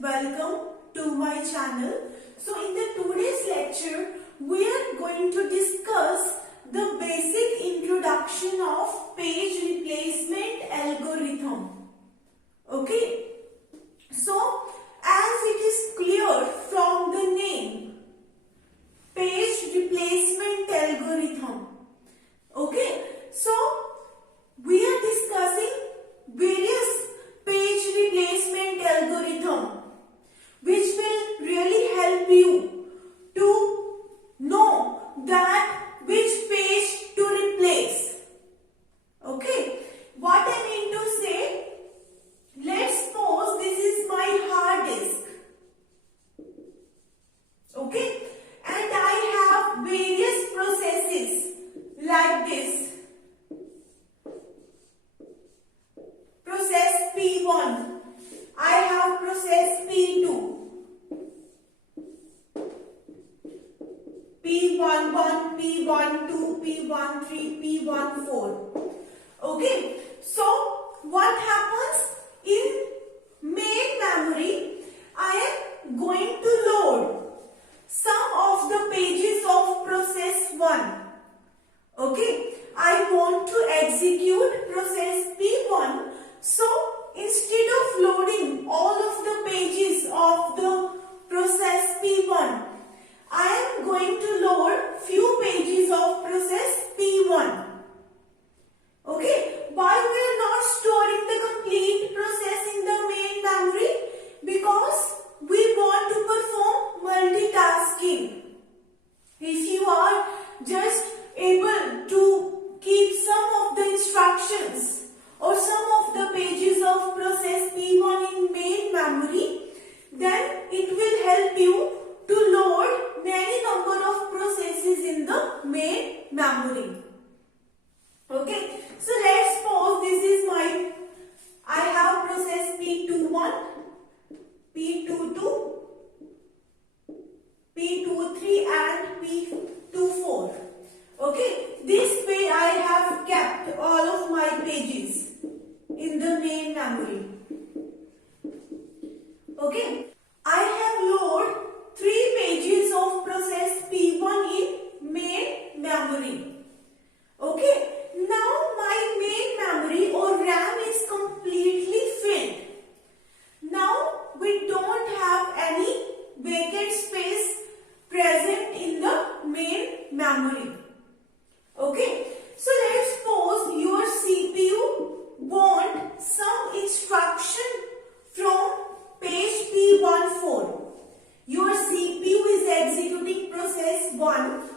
welcome to my channel. So in the today's lecture we are going to discuss the basic introduction of page replacement algorithm. Okay, so as it is clear from the name, page replacement algorithm. Okay, so we are discussing various page replacement algorithm which will really help you to know that which page to replace. Okay, what I mean to say, let's suppose this is my hard disk. Okay, and I have various processes like this. Process P1, I have process P2, P11, P12, P13, P14. Okay, so what happens in main memory? I am going to load some of the pages of process 1. Okay, I want to execute process P1. So instead of loading all of the pages of the process P1, I am going to load few pages of process P1. Okay, why we are not storing the complete process in the main memory? Because we want to perform multitasking. If you are just able to keep some of the instructions or some of the pages of process P1 in main memory, then it will help you to load many number of processes in the main memory. Okay, so let's suppose this is I have process P21, P22, P23 and P24. Okay, this way I have kept all of my pages in the main memory. Okay, I have loaded 3 pages of process P1 in main memory. Okay, now my main memory or RAM is completely filled. Now we don't have any vacant space present in the main memory. Okay, so let's suppose your CPU want some instruction from page P14. Your CPU is executing process 1.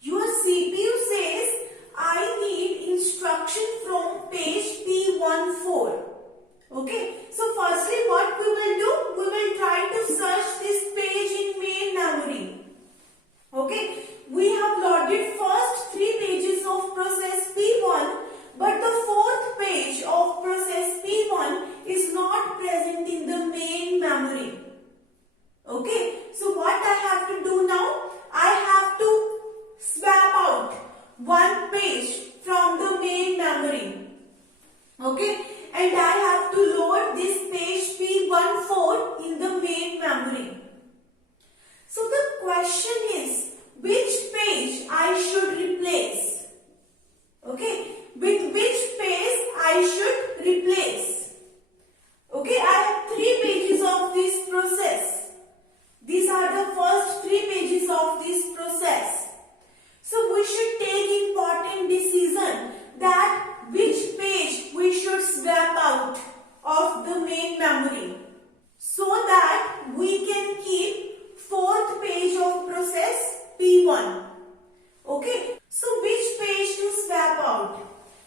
Your CPU says, I need instruction from page P14. Okay, so firstly what we will do? We will try to search this page in main memory. Okay, we have loaded first 3 pages of process P1, but the 4th page of process P1 is not present in the main memory. Okay, so what I have to do now? I have to swap out one page from the main memory. Okay, and I have to load this page P14 in the main memory. So the question is, which page I should replace? Okay, with which page I should replace? Okay, I have 3 pages of this process. These are the first 3 pages of this process. So we should take important decision that which page we should swap out of the main memory so that we can keep 4th page of process P1. Okay, so which page to swap out?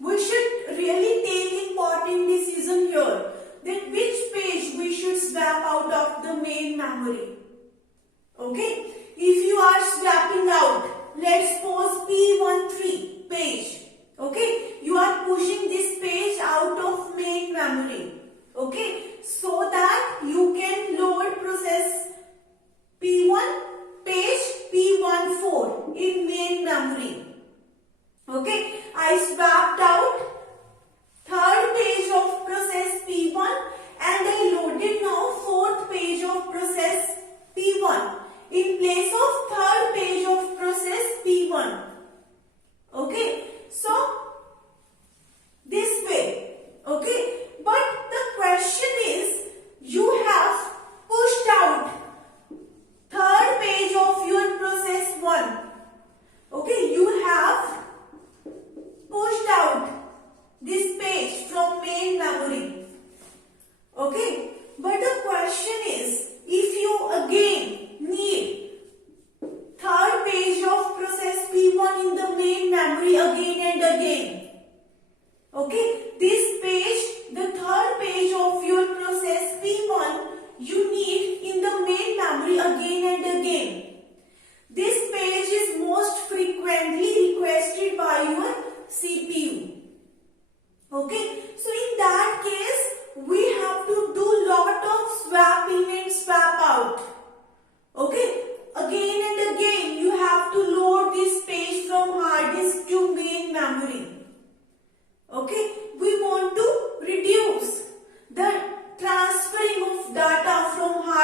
We should really take important decision here that which page we should swap out of the main memory. Okay, if you are swapping out, let's suppose P13 page. Okay, you are pushing this page out of main memory. Okay, so that you can load process P1 page P14 in main memory. Okay, I swapped out 3rd page of process P1 and I loaded now 4th page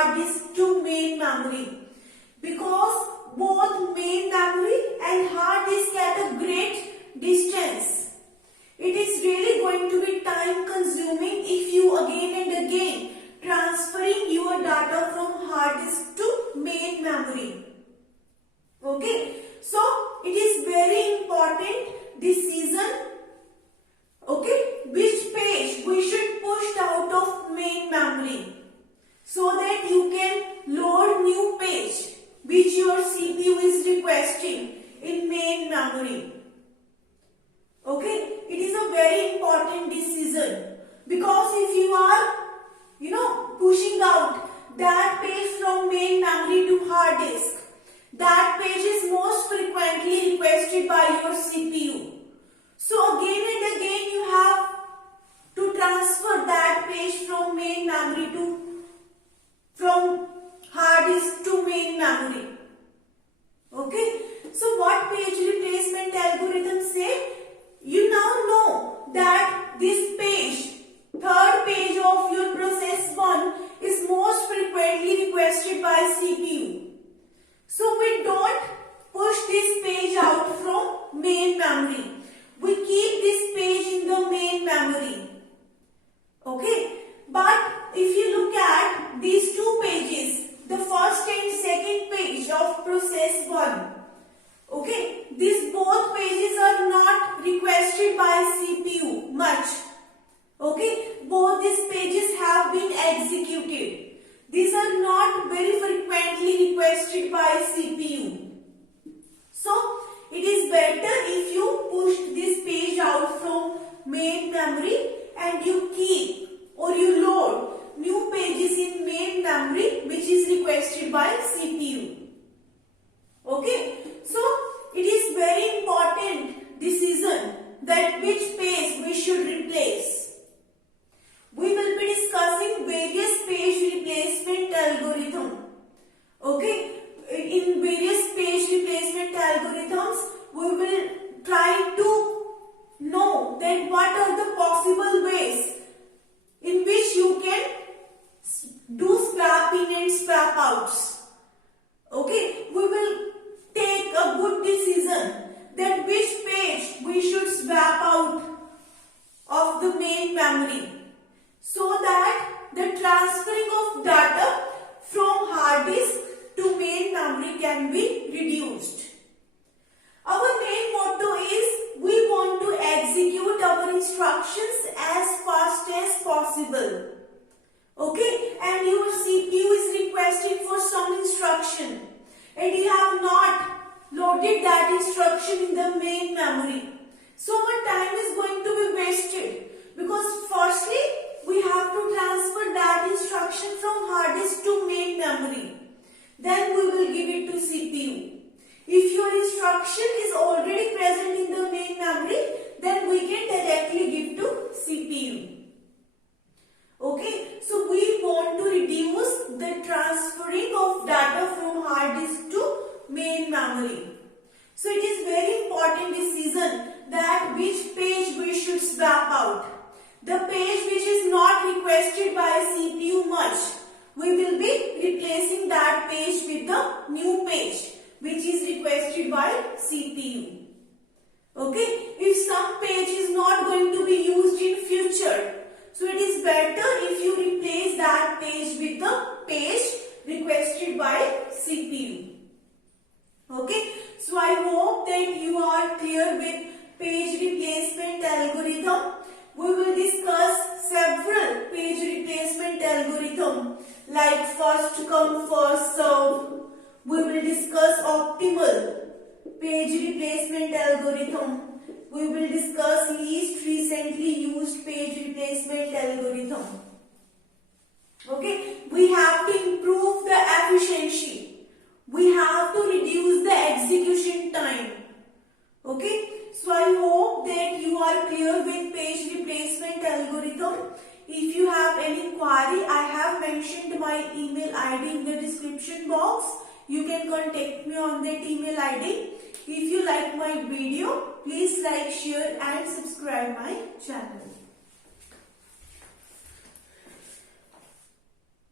hard disk to main memory, because both main memory and hard disk at a great distance. It is really going to be time consuming if you again and again transferring your data from hard disk to main memory. Okay, so it is very important decision, okay, which page we should push out of main memory, so that you can load new page which your CPU is requesting in main memory. Okay, it is a very important decision, because if you are pushing out that page from main memory to hard disk, that page is most frequently requested by your CPU. So again and again you have to transfer that page from main memory from hard disk to main memory. Okay, so what page replacement algorithm say? You now know that this page, third page of your process 1, is most frequently requested by CPU. So we don't push this page out from main memory. We keep this page in the main memory. Okay, but if you look at these two pages, the first and second page of process 1, okay, these both pages are not requested by CPU much. Okay, both these pages have been executed. These are not very frequently requested by CPU. So it is better if you push this page out from main memory and you keep or you load new pages in main memory which is requested by CPU. Okay, so it is very important decision that which page we should replace. We will be discussing various page replacement algorithm. Okay, in various page replacement algorithms, we will try to know that what are the possible ways in which you can do swap in and swap outs. Okay, we will take a good decision that which page we should swap out of the main memory, so that the transferring of data from hard disk to main memory can be reduced. Our main motto is we want to execute our instructions as fast as possible. Okay, and your CPU is requesting for some instruction and you have not loaded that instruction in the main memory. So our time is going to be wasted, because firstly we have to transfer that instruction from hard disk to main memory. Then we will give it to CPU. If your instruction is already present in the main memory, then we can directly give to CPU. Okay, so we want to reduce the transferring of data from hard disk to main memory. So it is very important decision that which page we should swap out. The page which is not requested by CPU much, we will be replacing that page with the new page which is requested by CPU. Okay, if some page is not going to be used in future, so it is better if you replace that page with the page requested by CPU. Okay, so I hope that you are clear with page replacement algorithm. We will discuss several page replacement algorithm like first come first serve. We will discuss optimal page replacement algorithm. We will discuss least recently used page replacement algorithm. Okay, we have to improve the efficiency. We have to reduce the execution time. Okay, so I hope that you are clear with page replacement algorithm. If you have any query, I have mentioned my email ID in the description box. You can contact me on that email ID. If you like my video, please like, share and subscribe my channel.